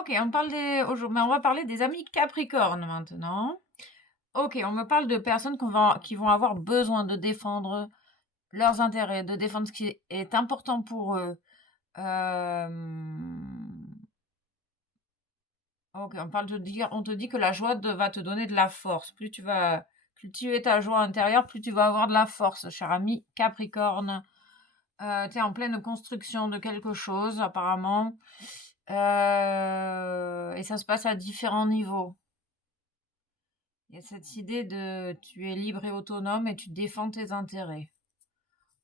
Ok, on parle mais on va parler des amis Capricorne maintenant. Ok, on me parle de personnes qui vont avoir besoin de défendre leurs intérêts, de défendre ce qui est important pour eux. Euh, Ok, on te dit que la joie va te donner de la force. Plus tu vas cultiver ta joie intérieure, plus tu vas avoir de la force, cher ami Capricorne. Tu es en pleine construction de quelque chose, apparemment. Et ça se passe à différents niveaux. Il y a cette idée de tu es libre et autonome et tu défends tes intérêts.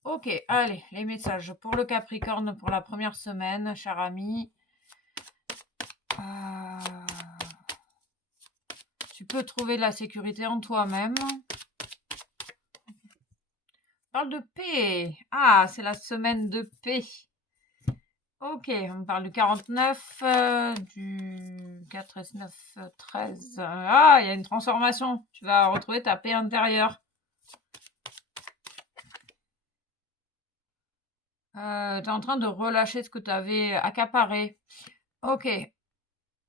Ok, allez, les messages pour le Capricorne pour la première semaine, cher ami. Euh, Tu peux trouver de la sécurité en toi-même. Parle de paix. Ah, c'est la semaine de paix. Ok, on parle du 49, du 4 S 9, 13. Ah, il y a une transformation. Tu vas retrouver ta paix intérieure. Tu es en train de relâcher ce que tu avais accaparé. Ok,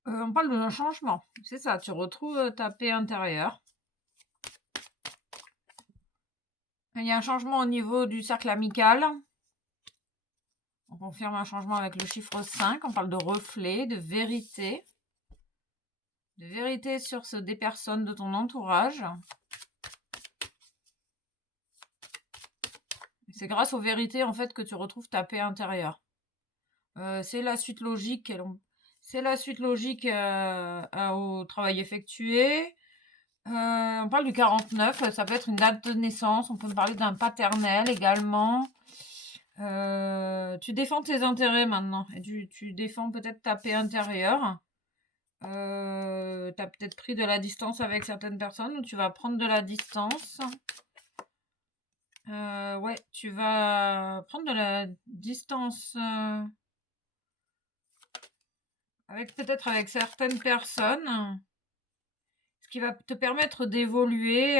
on parle d'un changement. C'est ça, tu retrouves ta paix intérieure. Il y a un changement au niveau du cercle amical. On confirme un changement avec le chiffre 5. On parle de reflet, de vérité. De vérité sur des personnes de ton entourage. C'est grâce aux vérités en fait que tu retrouves ta paix intérieure. C'est la suite logique. C'est la suite logique au travail effectué. On parle du 49, ça peut être une date de naissance, on peut parler d'un paternel également. Tu défends tes intérêts maintenant, et tu défends peut-être ta paix intérieure. Tu as peut-être pris de la distance avec certaines personnes, ou tu vas prendre de la distance. Ouais, tu vas prendre de la distance peut-être avec certaines personnes, ce qui va te permettre d'évoluer,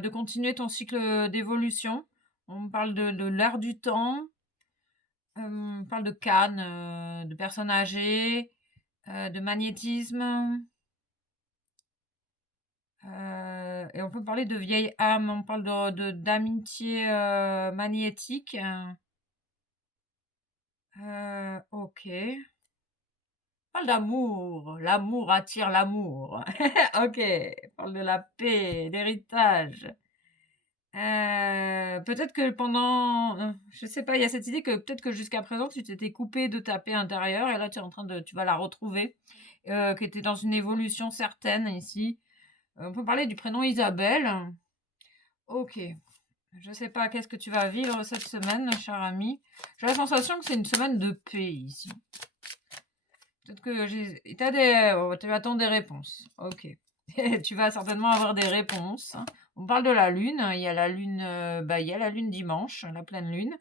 de continuer ton cycle d'évolution. On parle de l'ère du temps, on parle de Cannes, de personnes âgées, de magnétisme, et on peut parler de vieille âme, on parle d'amitié magnétique. Ok. On parle d'amour, l'amour attire l'amour. Ok, on parle de la paix, d'héritage. Peut-être que je sais pas, il y a cette idée que peut-être que jusqu'à présent tu t'étais coupé de ta paix intérieure et là tu vas la retrouver, que tu es dans une évolution certaine ici. On peut parler du prénom Isabelle. Ok, je sais pas qu'est-ce que tu vas vivre cette semaine, cher ami. J'ai la sensation que c'est une semaine de paix ici. Peut-être que tu attends des réponses. Ok. Tu vas certainement avoir des réponses. On parle de la lune. Il y a la lune, il y a la lune dimanche, la pleine lune.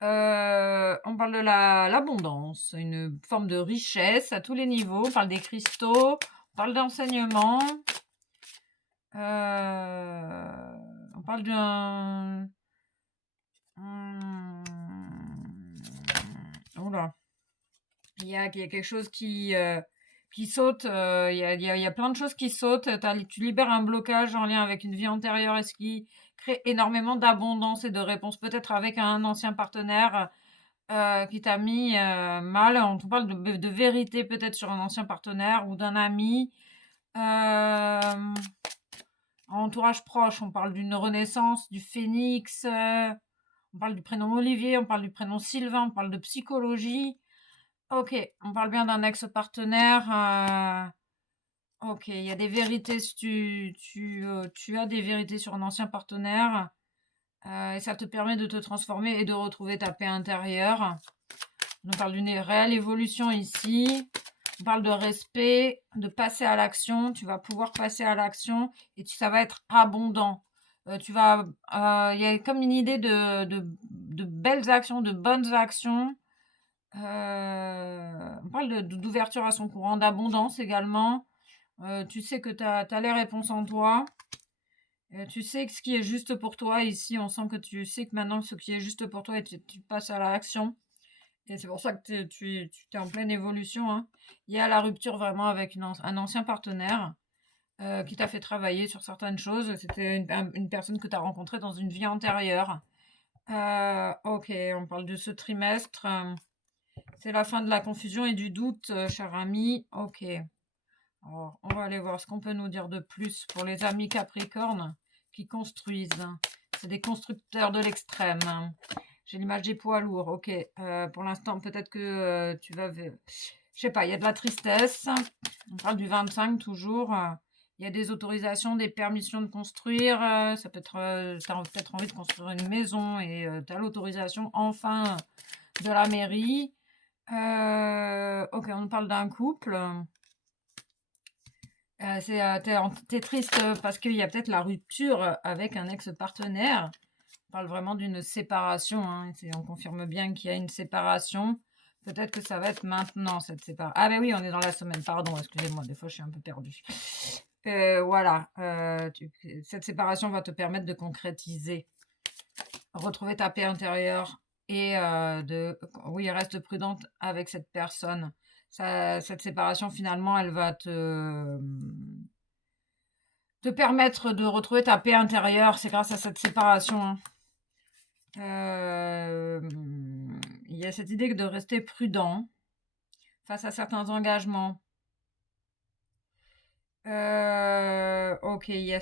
On parle de l'abondance, une forme de richesse à tous les niveaux. On parle des cristaux. On parle d'enseignement. On parle d'un. Oula. Il y a quelque chose qui saute. Il y a plein de choses qui sautent. Tu libères un blocage en lien avec une vie antérieure et ce qui crée énormément d'abondance et de réponses. Peut-être avec un ancien partenaire qui t'a mis mal. On te parle de vérité peut-être sur un ancien partenaire ou d'un ami. Entourage proche, on parle d'une renaissance, du phénix. On parle du prénom Olivier, on parle du prénom Sylvain, on parle de psychologie. Ok, on parle bien d'un ex-partenaire. Ok, il y a des vérités, si tu as des vérités sur un ancien partenaire. Et ça te permet de te transformer et de retrouver ta paix intérieure. On parle d'une réelle évolution ici. On parle de respect, de passer à l'action. Tu vas pouvoir passer à l'action et ça va être abondant. Il y a comme une idée de belles actions, de bonnes actions. On parle d'ouverture à son courant, d'abondance également. Tu sais que tu as les réponses en toi. Tu sais que ce qui est juste pour toi, ici, on sent que tu sais que maintenant ce qui est juste pour toi et tu passes à l'action. Et c'est pour ça que tu es en pleine évolution, hein. Il y a la rupture vraiment avec un ancien partenaire qui t'a fait travailler sur certaines choses. C'était une personne que tu as rencontrée dans une vie antérieure. Ok, on parle de ce trimestre. C'est la fin de la confusion et du doute, cher ami. Ok. Alors, on va aller voir ce qu'on peut nous dire de plus pour les amis Capricorne qui construisent. C'est des constructeurs de l'extrême. J'ai l'image des poids lourds. Ok. Pour l'instant, peut-être que tu vas... Je sais pas, il y a de la tristesse. On parle du 25 toujours. Il y a des autorisations, des permissions de construire. Ça peut être... tu as peut-être envie de construire une maison et tu as l'autorisation enfin de la mairie. Ok, on parle d'un couple. T'es triste parce qu'il y a peut-être la rupture avec un ex-partenaire. On parle vraiment d'une séparation, hein. On confirme bien qu'il y a une séparation. Peut-être que ça va être maintenant, cette séparation. Ah ben oui, on est dans la semaine, pardon, excusez-moi, des fois je suis un peu perdue. Voilà, cette séparation va te permettre de concrétiser, retrouver ta paix intérieure et oui, reste prudente avec cette personne. Cette séparation, finalement, elle va te permettre de retrouver ta paix intérieure. C'est grâce à cette séparation, hein. Il y a cette idée de rester prudent face à certains engagements. Ok, il y a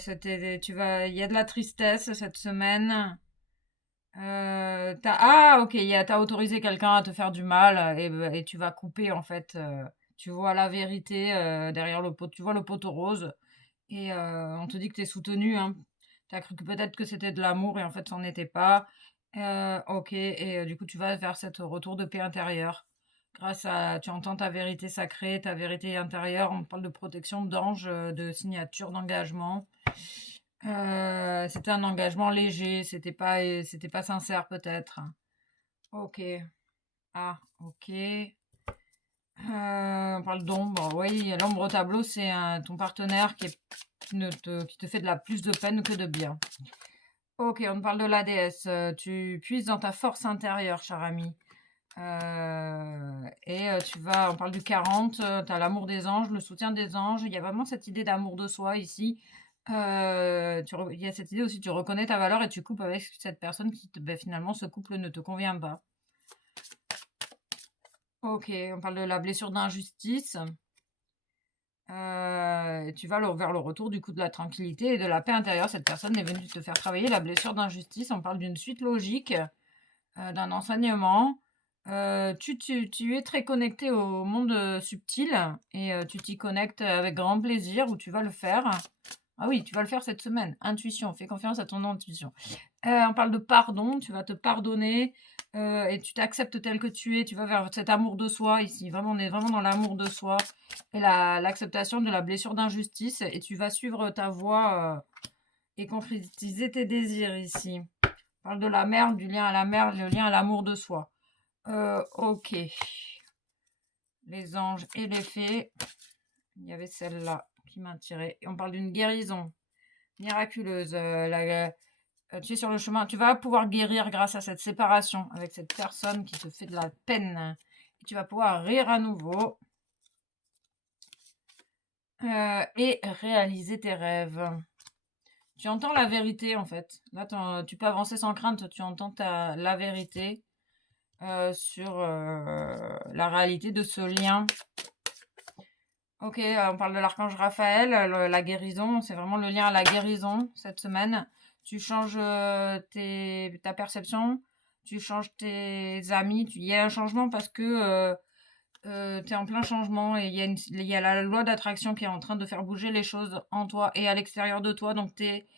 il y a de la tristesse cette semaine. Ok, t'as autorisé quelqu'un à te faire du mal et tu vas couper en fait. Tu vois la vérité derrière le pot, tu vois le poteau rose et on te dit que t'es soutenu, hein. T'as cru que peut-être que c'était de l'amour et en fait, c'en était pas. Ok, et du coup, tu vas vers cette retour de paix intérieure. Tu entends ta vérité sacrée, ta vérité intérieure. On parle de protection, d'ange, de signature, d'engagement. C'était un engagement léger, c'était pas sincère peut-être. Ok. Ah, ok. On parle d'ombre. Oui, l'ombre au tableau, c'est ton partenaire qui te fait plus de peine que de bien. Ok, on parle de la déesse. Tu puises dans ta force intérieure, cher ami. On parle du 40, tu as l'amour des anges, le soutien des anges. Il y a vraiment cette idée d'amour de soi ici. Il y a cette idée aussi, tu reconnais ta valeur et tu coupes avec cette personne finalement, ce couple ne te convient pas. Ok, on parle de la blessure d'injustice. Tu vas vers le retour du coup de la tranquillité et de la paix intérieure. Cette personne est venue te faire travailler la blessure d'injustice. On parle d'une suite logique, d'un enseignement. Tu es très connecté au monde subtil et tu t'y connectes avec grand plaisir où tu vas le faire. Ah oui, tu vas le faire cette semaine. Intuition, fais confiance à ton intuition. On parle de pardon, tu vas te pardonner et tu t'acceptes tel que tu es. Tu vas vers cet amour de soi ici. Vraiment, on est vraiment dans l'amour de soi et l'acceptation de la blessure d'injustice. Et tu vas suivre ta voie et concrétiser tes désirs ici. On parle de la mer, du lien à la mer, le lien à l'amour de soi. Ok. Les anges et les fées. Il y avait celle-là qui m'attirait. Et on parle d'une guérison miraculeuse. Tu es sur le chemin. Tu vas pouvoir guérir grâce à cette séparation avec cette personne qui te fait de la peine. Et tu vas pouvoir rire à nouveau. Et réaliser tes rêves. Tu entends la vérité en fait. Là, tu peux avancer sans crainte. Tu entends la vérité sur la réalité de ce lien. Ok, on parle de l'archange Raphaël, la guérison, c'est vraiment le lien à la guérison cette semaine. Tu changes ta perception, tu changes tes amis, il y a un changement parce que tu es en plein changement et il y a la loi d'attraction qui est en train de faire bouger les choses en toi et à l'extérieur de toi. Donc tes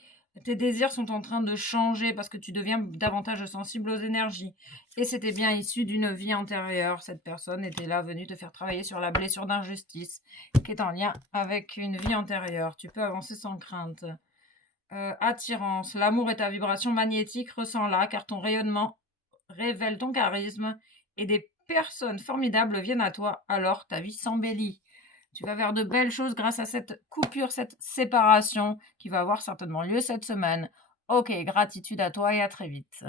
désirs sont en train de changer parce que tu deviens davantage sensible aux énergies. Et c'était bien issu d'une vie antérieure. Cette personne était là, venue te faire travailler sur la blessure d'injustice qui est en lien avec une vie antérieure. Tu peux avancer sans crainte. Attirance. L'amour est ta vibration magnétique. Ressens-la car ton rayonnement révèle ton charisme et des personnes formidables viennent à toi. Alors ta vie s'embellit. Tu vas vers de belles choses grâce à cette coupure, cette séparation qui va avoir certainement lieu cette semaine. Ok, gratitude à toi et à très vite.